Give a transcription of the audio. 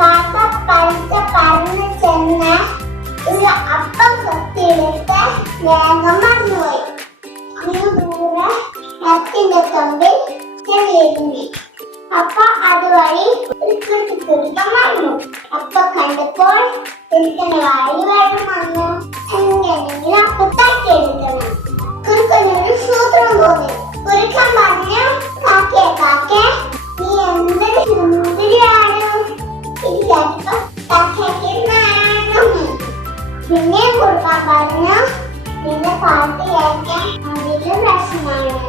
കാക്ക പറന്ന് ചെന്ന് ഒരു അപ്പം കൊത്തിയെടുത്ത് വേഗം മറന്നുപോയി. അങ്ങനെ ദൂരെ മരത്തിന്റെ തൊമ്പിൽ ചെറിയിരുന്നു. അപ്പൊ അതുവഴി ഒരു കുരുക്കം വന്നു. അപ്പൊ കണ്ടപ്പോൾ കുരുക്കന് വായി വെള്ളം വന്നു. എങ്ങനെയെങ്കിലും അപ്പൊ തട്ടിയെടുക്കണം. കുരുക്കനൊരു സൂത്രം തോന്നി. കുരുക്കൻ പറഞ്ഞു, കാക്കേ കാക്കേ, നീ എന്തൊരു സുന്ദരിയാണ്. ഇല്ലപ്പോ കാക്കയ്ക്ക് നാണം. പിന്നെ കുറുക്കൻ പറഞ്ഞു, നിന്റെ പാട്ട് കേൾക്കാൻ അതിലും രസമാണ്.